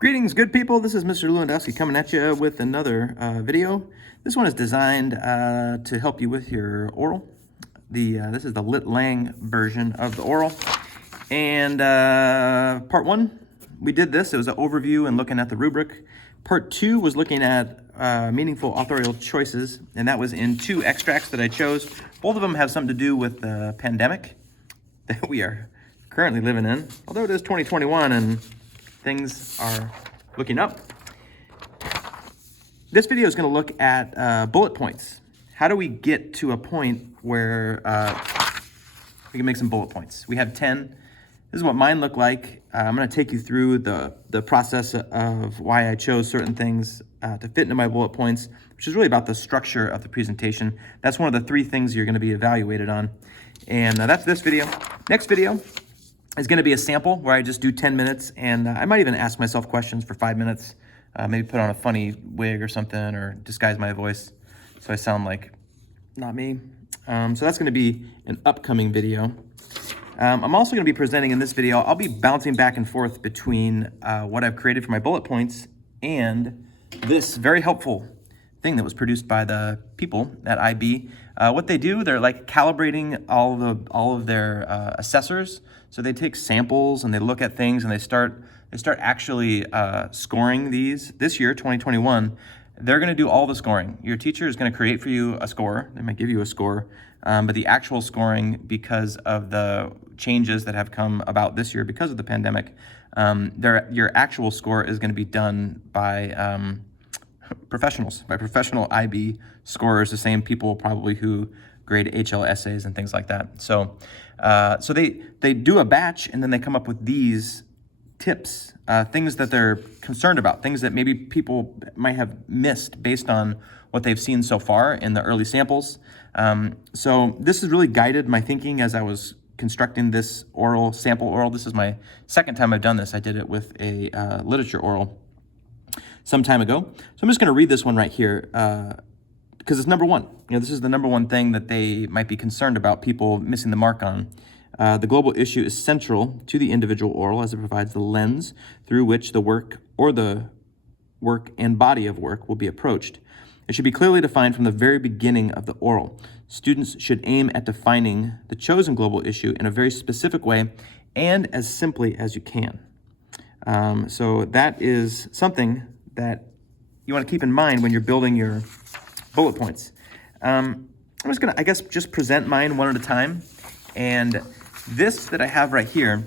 Greetings, good people. This is Mr. Lewandowski coming at you with another video. This one is designed to help you with your oral. This is the Lit Lang version of the oral. And part one, we did this. It was an overview and looking at the rubric. Part two was looking at meaningful authorial choices, and that was in two extracts that I chose. Both of them have something to do with the pandemic that we are currently living in, although it is 2021 and things are looking up. This video is going to look at bullet points. How do we get to a point where we can make some bullet points? We have 10. This is what mine look like. I'm going to take you through the process of why I chose certain things to fit into my bullet points, which is really about the structure of the presentation. That's one of the three things you're going to be evaluated on. And that's this video. Next video is going to be a sample where I just do 10 minutes, and I might even ask myself questions for 5 minutes, maybe put on a funny wig or something, or disguise my voice so I sound like not me. So that's going to be an upcoming video. I'm also going to be presenting in this video. I'll be bouncing back and forth between what I've created for my bullet points and this very helpful thing that was produced by the people at IB. What they do, they're like calibrating all of their assessors. So they take samples and they look at things and they start actually scoring these. This year, 2021, they're going to do all the scoring. Your teacher is going to create for you a score. They might give you a score, but the actual scoring, because of the changes that have come about this year because of the pandemic, your actual score is going to be done by professionals, by professional IB scorers, the same people probably who grade HL essays and things like that. So they do a batch and then they come up with these tips, things that they're concerned about, things that maybe people might have missed based on what they've seen so far in the early samples. So this has really guided my thinking as I was constructing this sample oral. This is my second time I've done this. I did it with a literature oral some time ago. So I'm just going to read this one right here because it's number one. This is the number one thing that they might be concerned about, people missing the mark on. The global issue is central to the individual oral as it provides the lens through which the work and body of work will be approached. It should be clearly defined from the very beginning of the oral. Students should aim at defining the chosen global issue in a very specific way and as simply as you can. So that is something that you want to keep in mind when you're building your bullet points. I'm just going to, I guess, just present mine one at a time. And this that I have right here,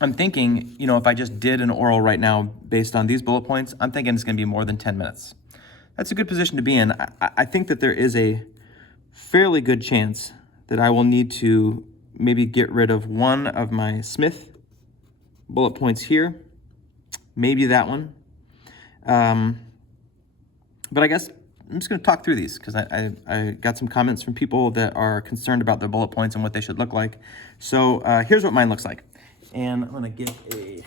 I'm thinking, if I just did an oral right now based on these bullet points, I'm thinking it's going to be more than 10 minutes. That's a good position to be in. I think that there is a fairly good chance that I will need to maybe get rid of one of my Smith bullet points here, maybe that one. But I guess I'm just going to talk through these because I got some comments from people that are concerned about their bullet points and what they should look like. So here's what mine looks like. And I'm going to get a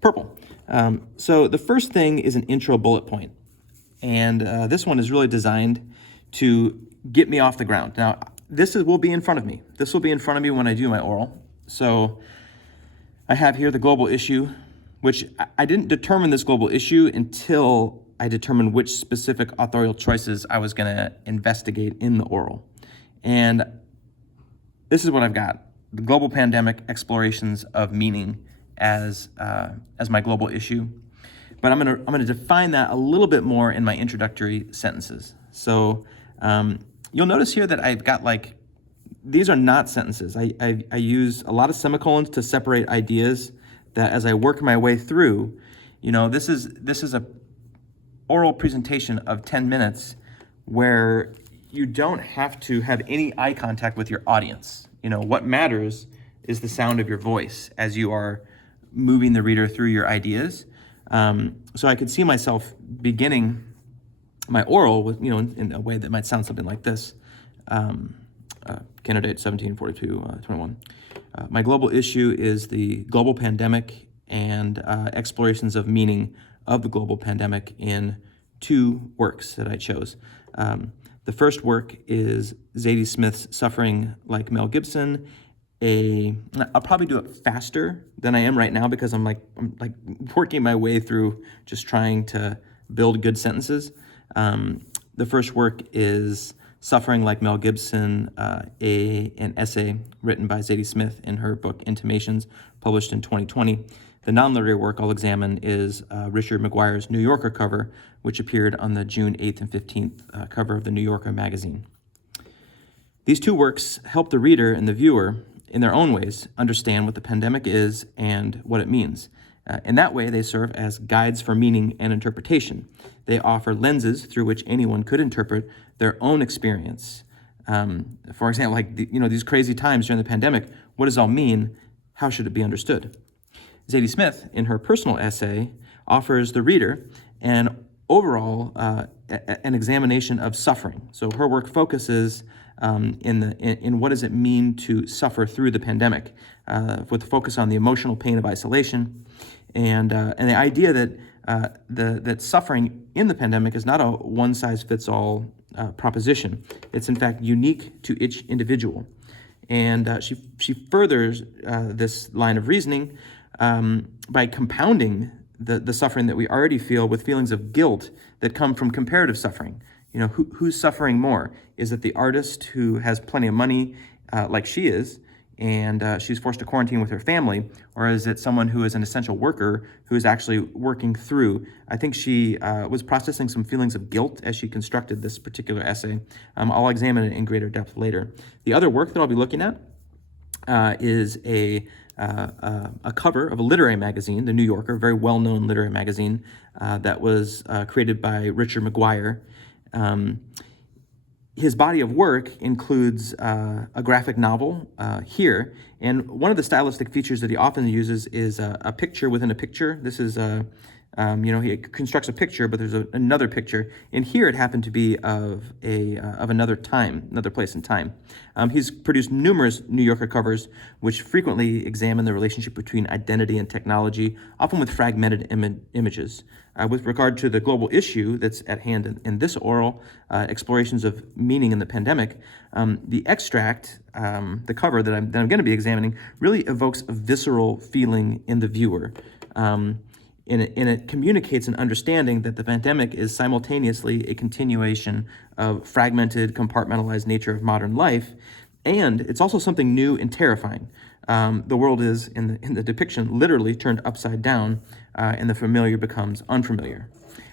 purple. So the first thing is an intro bullet point. And this one is really designed to get me off the ground. Now, will be in front of me. This will be in front of me when I do my oral. So I have here the global issue, which I didn't determine this global issue until I determined which specific authorial choices I was going to investigate in the oral. And this is what I've got: the global pandemic, explorations of meaning as my global issue. But I'm gonna define that a little bit more in my introductory sentences. So you'll notice here that I've got these are not sentences. I use a lot of semicolons to separate ideas that as I work my way through, this is a oral presentation of 10 minutes where you don't have to have any eye contact with your audience. What matters is the sound of your voice as you are moving the reader through your ideas. So I could see myself beginning my oral with, in a way that might sound something like this. Candidate 174221. My global issue is the global pandemic and explorations of meaning of the global pandemic in two works that I chose. The first work is Zadie Smith's Suffering Like Mel Gibson, I'll probably do it faster than I am right now because I'm working my way through just trying to build good sentences. The first work is Suffering Like Mel Gibson, an essay written by Zadie Smith in her book Intimations, published in 2020. The non-literary work I'll examine is Richard McGuire's New Yorker cover, which appeared on the June 8th and 15th cover of the New Yorker magazine. These two works help the reader and the viewer, in their own ways, understand what the pandemic is and what it means. In that way, they serve as guides for meaning and interpretation. They offer lenses through which anyone could interpret their own experience. For example, these crazy times during the pandemic, what does it all mean? How should it be understood? Zadie Smith, in her personal essay, offers the reader an overall an examination of suffering. So her work focuses in what does it mean to suffer through the pandemic, with a focus on the emotional pain of isolation, and the idea that that suffering in the pandemic is not a one-size-fits-all proposition. It's in fact unique to each individual, and she furthers this line of reasoning by compounding the suffering that we already feel with feelings of guilt that come from comparative suffering. Who's suffering more? Is it the artist who has plenty of money, like she is, and she's forced to quarantine with her family, or is it someone who is an essential worker who is actually working through? I think she was processing some feelings of guilt as she constructed this particular essay. I'll examine it in greater depth later. The other work that I'll be looking at is a cover of a literary magazine, The New Yorker, a very well-known literary magazine that was created by Richard McGuire. His body of work includes a graphic novel here, and one of the stylistic features that he often uses is a picture within a picture. This is he constructs a picture, but there's another picture, and here it happened to be of another time, another place in time. He's produced numerous New Yorker covers, which frequently examine the relationship between identity and technology, often with fragmented images. With regard to the global issue that's at hand in this oral, explorations of meaning in the pandemic, the extract, the cover that I'm going to be examining, really evokes a visceral feeling in the viewer. And it communicates an understanding that the pandemic is simultaneously a continuation of fragmented, compartmentalized nature of modern life, and it's also something new and terrifying. The world is, in the depiction, literally turned upside down, and the familiar becomes unfamiliar.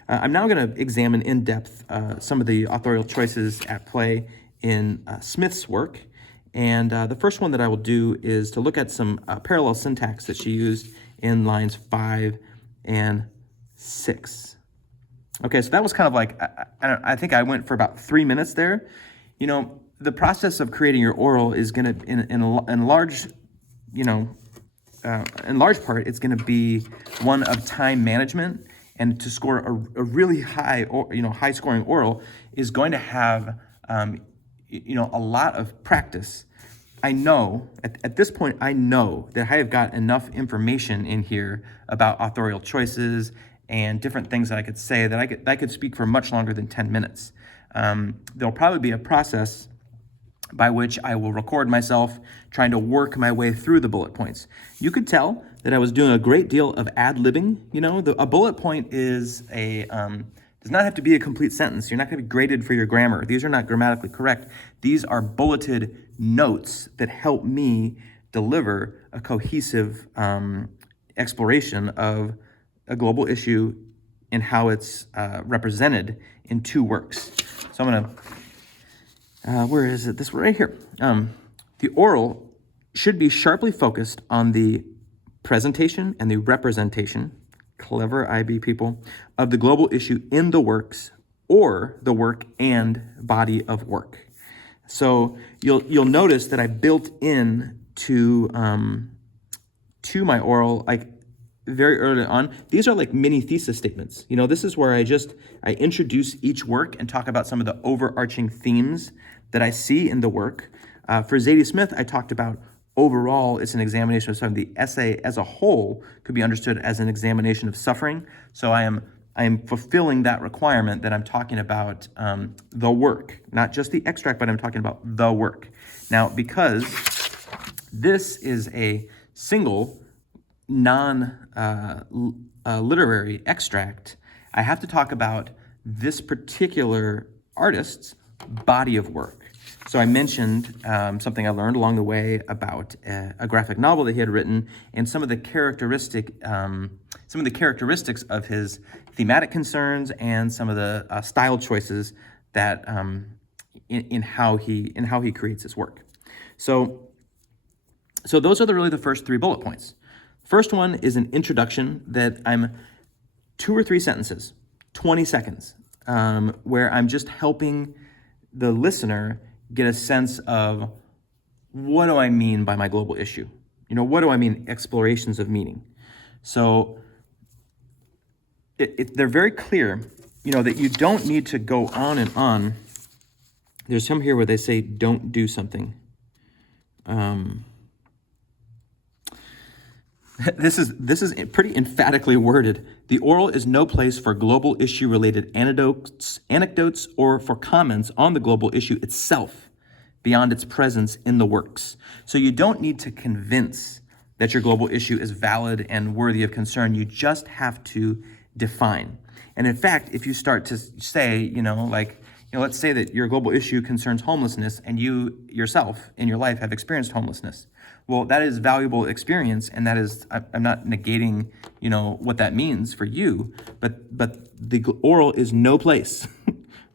I'm now going to examine in depth some of the authorial choices at play in Smith's work, and the first one that I will do is to look at some parallel syntax that she used in lines 5 and 6. Okay, so that was kind of like, I think I went for about 3 minutes there. The process of creating your oral is going to, in large part, it's going to be one of time management, and to score a really high, high scoring oral is going to have, a lot of practice. I know, at this point, I know that I have got enough information in here about authorial choices and different things that I could say that I could speak for much longer than 10 minutes. There'll probably be a process by which I will record myself trying to work my way through the bullet points. You could tell that I was doing a great deal of ad-libbing. A bullet point is does not have to be a complete sentence. You're not going to be graded for your grammar. These are not grammatically correct. These are bulleted notes that help me deliver a cohesive exploration of a global issue and how it's represented in two works. So I'm going to, where is it? This one right here. The oral should be sharply focused on the presentation and the representation, clever IB people, of the global issue in the works or the work and body of work. So you'll notice that I built in to my oral, like very early on, these are like mini thesis statements. This is where I introduce each work and talk about some of the overarching themes that I see in the work. For Zadie Smith, I talked about overall, it's an examination of something. The essay as a whole could be understood as an examination of suffering. So I am fulfilling that requirement that I'm talking about the work, not just the extract, but I'm talking about the work. Now, because This is a single non-literary extract. I have to talk about this particular artist's body of work. So I mentioned something I learned along the way about a graphic novel that he had written, and some of the characteristics of his thematic concerns and some of the style choices that in how he creates his work. So those are really the first 3 bullet points. First one is an introduction that I'm 2 or 3 sentences, 20 seconds, where I'm just helping the listener get a sense of, what do I mean by my global issue? What do I mean explorations of meaning? So they're very clear, that you don't need to go on and on. There's some here where they say, don't do something. This is pretty emphatically worded. The oral is no place for global issue-related anecdotes, or for comments on the global issue itself, beyond its presence in the works. So you don't need to convince that your global issue is valid and worthy of concern. You just have to define. And in fact, if you start to say, let's say that your global issue concerns homelessness, and you yourself in your life have experienced homelessness. Well, that is valuable experience, and that is, I'm not negating, what that means for you, but the oral is no place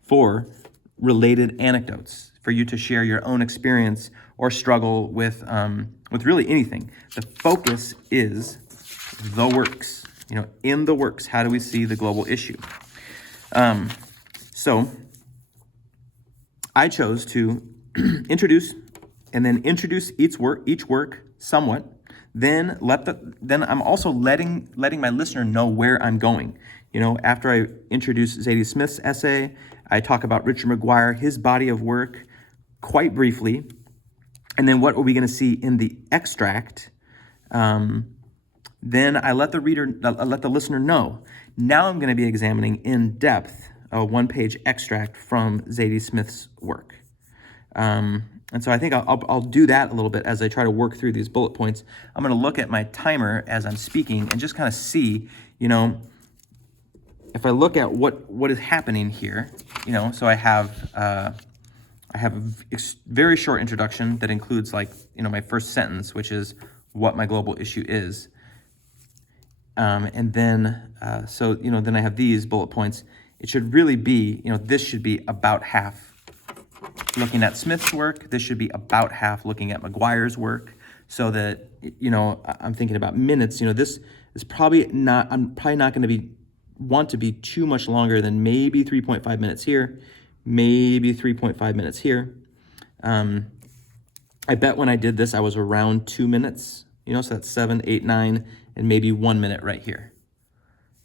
for related anecdotes, for you to share your own experience or struggle with really anything. The focus is the works. In the works, how do we see the global issue? So I chose to introduce each work somewhat. Then I'm also letting my listener know where I'm going. After I introduce Zadie Smith's essay, I talk about Richard McGuire, his body of work, quite briefly, and then what are we going to see in the extract? Then I let the listener know. Now I'm going to be examining in depth a 1-page extract from Zadie Smith's work. And so I think I'll do that a little bit as I try to work through these bullet points. I'm going to look at my timer as I'm speaking and just kind of see, if I look at what is happening here, so I have a very short introduction that includes my first sentence, which is what my global issue is. And then, then I have these bullet points. It should really be, this should be about half looking at Smith's work. This should be about half looking at McGuire's work, so that, I'm thinking about minutes. This is probably not, I'm probably not going to want to be too much longer than maybe 3.5 minutes here, maybe 3.5 minutes here. I bet when I did this, I was around 2 minutes, so that's 7, 8, 9, and maybe 1 minute right here.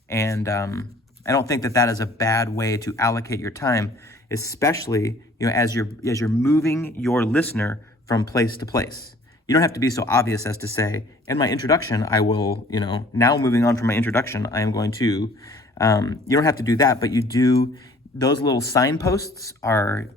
And I don't think that is a bad way to allocate your time, especially as you're moving your listener from place to place. You don't have to be so obvious as to say, in my introduction, I will, now moving on from my introduction, I am going to, you don't have to do that, but you do, those little signposts are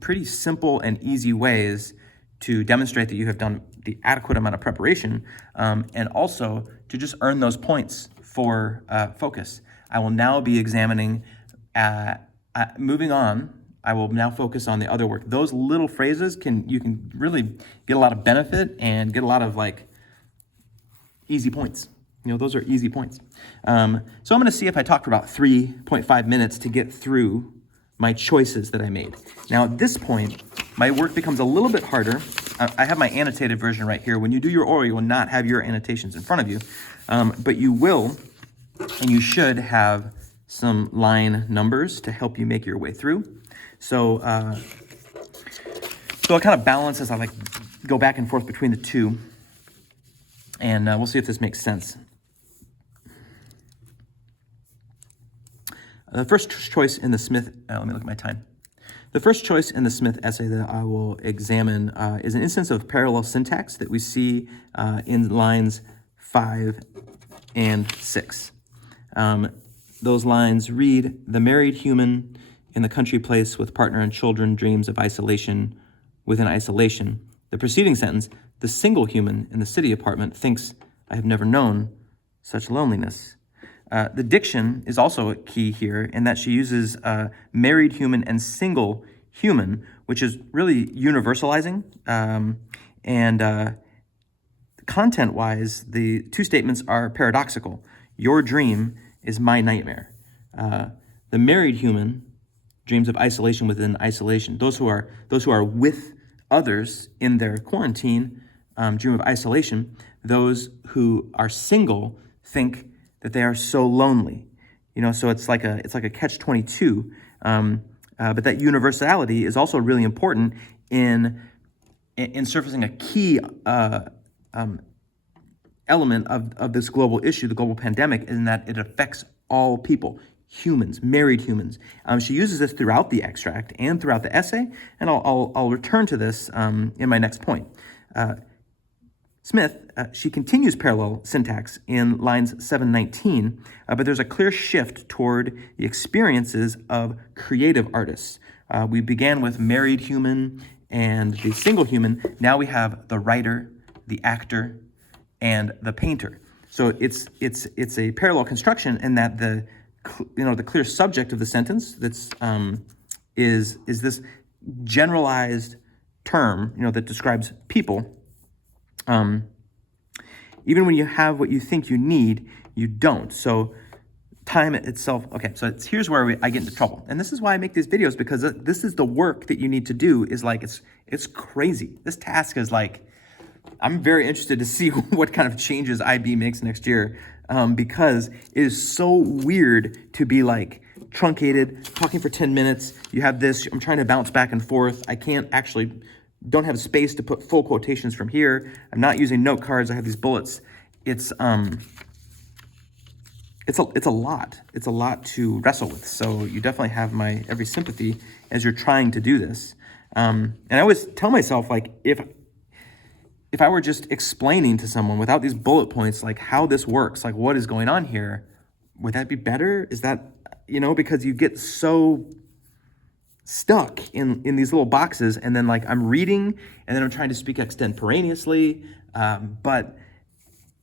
pretty simple and easy ways to demonstrate that you have done the adequate amount of preparation, and also to just earn those points for focus. I will now be examining, moving on, I will now focus on the other work. Those little phrases you can really get a lot of benefit and get a lot of easy points. Those are easy points. So I'm going to see if I talk for about 3.5 minutes to get through my choices that I made. Now at this point, my work becomes a little bit harder. I have my annotated version right here. When you do your oral, you will not have your annotations in front of you, but you will, and you should have some line numbers to help you make your way through. So I kind of balance as I go back and forth between the two, and we'll see if this makes sense. The first choice in the Smith, let me look at my time. The first choice in the Smith essay that I will examine is an instance of parallel syntax that we see in lines 5 and 6. Those lines read, "The married human in the country place with partner and children dreams of isolation within isolation." The preceding sentence, The single human in the city apartment thinks, I have never known such loneliness. The diction is also key here in that she uses married human and single human, which is really universalizing. And content-wise, the two statements are paradoxical. Your dream is my nightmare. The married human dreams of isolation within isolation. Those who are with others in their quarantine dream of isolation. Those who are single think that they are so lonely. So it's like a catch-22. But that universality is also really important in surfacing a key element of this global issue, the global pandemic, in that it affects all people, humans, married humans. She uses this throughout the extract and throughout the essay, and I'll return to this in my next point. Smith, she continues parallel syntax in lines 7-19, but there's a clear shift toward the experiences of creative artists. We began with married human and the single human. Now we have the writer, the actor, and the painter. So it's a parallel construction in that the clear subject of the sentence is this generalized term that describes people. Even when you have what you think you need, you don't. So time itself, okay, so here's where I get into trouble. And this is why I make these videos, because this is the work that you need to do. Is like, it's crazy. This task is like, I'm very interested to see what kind of changes IB makes next year, because it is so weird to be like truncated, talking for 10 minutes. You have this, I'm trying to bounce back and forth. I don't have space to put full quotations from here. I'm not using note cards. I have these bullets. It's a lot. It's a lot to wrestle with. So you definitely have my every sympathy as you're trying to do this. And I always tell myself, like, if I were just explaining to someone without these bullet points, like how this works, like what is going on here, would that be better? Is that, because you get so stuck in these little boxes, and then like I'm reading and then I'm trying to speak extemporaneously, but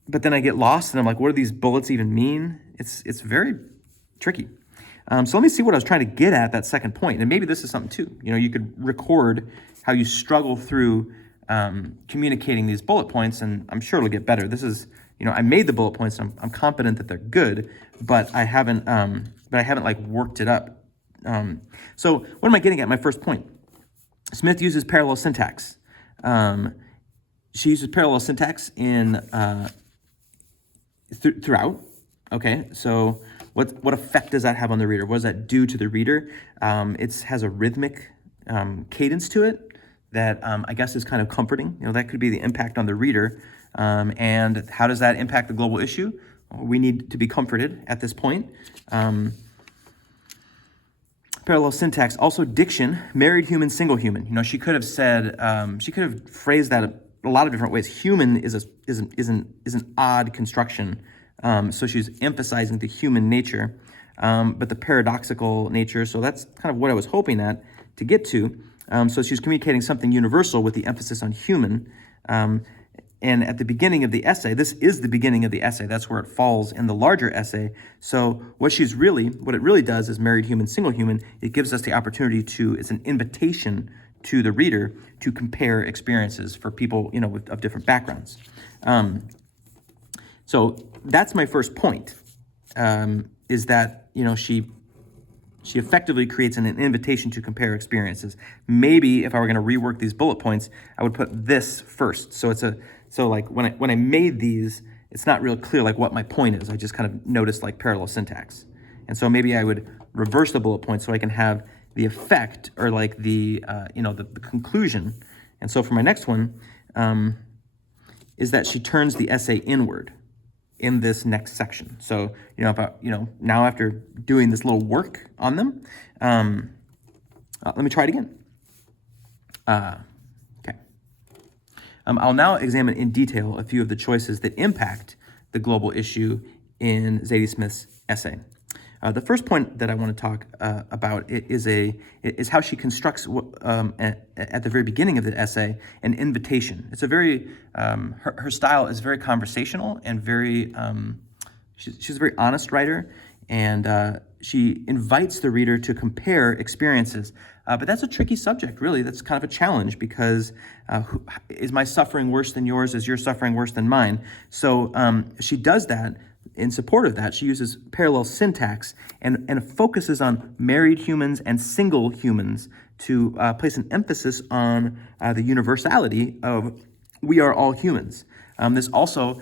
then I get lost and I'm like, what do these bullets even mean? It's very tricky. So let me see what I was trying to get at that second point. And maybe this is something too. You could record how you struggle through communicating these bullet points, and I'm sure it'll get better. This is, I made the bullet points. I'm confident that they're good, but I haven't like worked it up. So what am I getting at? My first point. Smith uses parallel syntax. She uses parallel syntax in throughout. Okay, so what effect does that have on the reader? What does that do to the reader? It has a rhythmic cadence to it that I guess is kind of comforting. That could be the impact on the reader. And how does that impact the global issue? We need to be comforted at this point. Parallel syntax, also diction, married human, single human. She could have said, she could have phrased that a lot of different ways. Human is an odd construction, so she's emphasizing the human nature, but the paradoxical nature. So that's kind of what I was hoping to get to. So she's communicating something universal with the emphasis on human. And at the beginning of the essay, this is the beginning of the essay. That's where it falls in the larger essay. So what it really does is married human, single human. It gives us the opportunity it's an invitation to the reader to compare experiences for people, of different backgrounds. So that's my first point, is that, she effectively creates an invitation to compare experiences. Maybe if I were going to rework these bullet points, I would put this first. So like when I made these, it's not real clear like what my point is. I just kind of noticed like parallel syntax. And so maybe I would reverse the bullet points so I can have the effect or like the conclusion. And so for my next one is that she turns the essay inward in this next section. So, now after doing this little work on them, let me try it again. Okay. I'll now examine in detail a few of the choices that impact the global issue in Zadie Smith's essay. The first point that I want to talk about is how she constructs at the very beginning of the essay an invitation. It's a very her style is very conversational and very she's a very honest writer, and she invites the reader to compare experiences. But that's a tricky subject, really. That's kind of a challenge because is my suffering worse than yours? Is your suffering worse than mine? So she does that. In support of that, she uses parallel syntax and focuses on married humans and single humans to place an emphasis on the universality of we are all humans. This also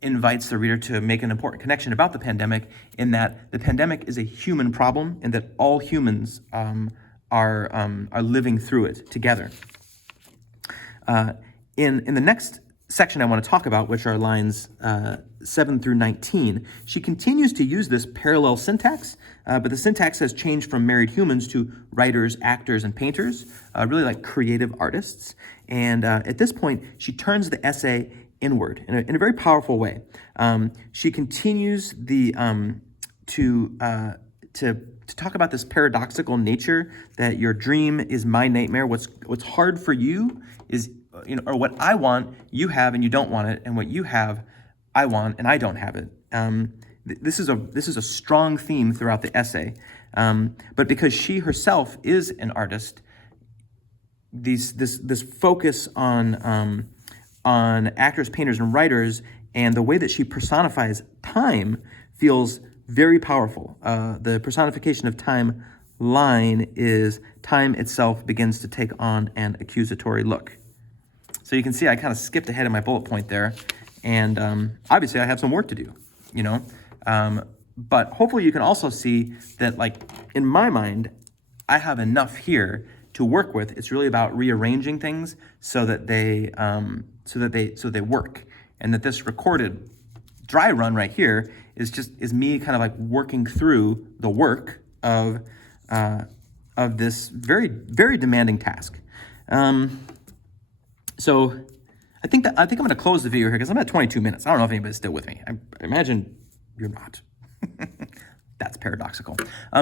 invites the reader to make an important connection about the pandemic, in that the pandemic is a human problem and that all humans are living through it together. In the next section I want to talk about, which are lines 7 through 19, she continues to use this parallel syntax, but the syntax has changed from married humans to writers, actors, and painters, really like creative artists. And at this point, she turns the essay inward in a very powerful way. She continues to talk about this paradoxical nature that your dream is my nightmare. What's hard for you is, or what I want, you have and you don't want it, and what you have, I want and I don't have it. This is a strong theme throughout the essay, but because she herself is an artist, this focus on actors, painters, and writers, and the way that she personifies time feels very powerful. The personification of time line is time itself begins to take on an accusatory look. So you can see I kind of skipped ahead of my bullet point there, and obviously I have some work to do, but hopefully you can also see that, like, in my mind, I have enough here to work with. It's really about rearranging things so that they work, and that this recorded dry run right here is me kind of like working through the work of this very, very demanding task. So I think I'm going to close the video here because I'm at 22 minutes. I don't know if anybody's still with me. I imagine you're not. That's paradoxical.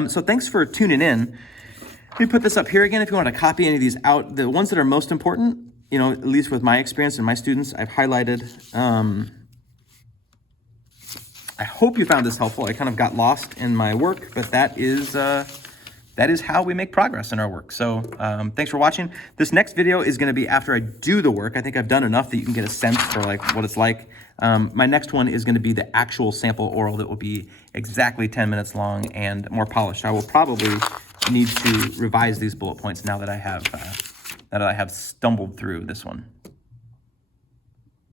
So thanks for tuning in. Let me put this up here again if you want to copy any of these out. The ones that are most important, at least with my experience and my students, I've highlighted. I hope you found this helpful. I kind of got lost in my work, but that is how we make progress in our work. So thanks for watching. This next video is going to be after I do the work. I think I've done enough that you can get a sense for like what it's like. My next one is going to be the actual sample oral that will be exactly 10 minutes long and more polished. I will probably need to revise these bullet points now that I have stumbled through this one.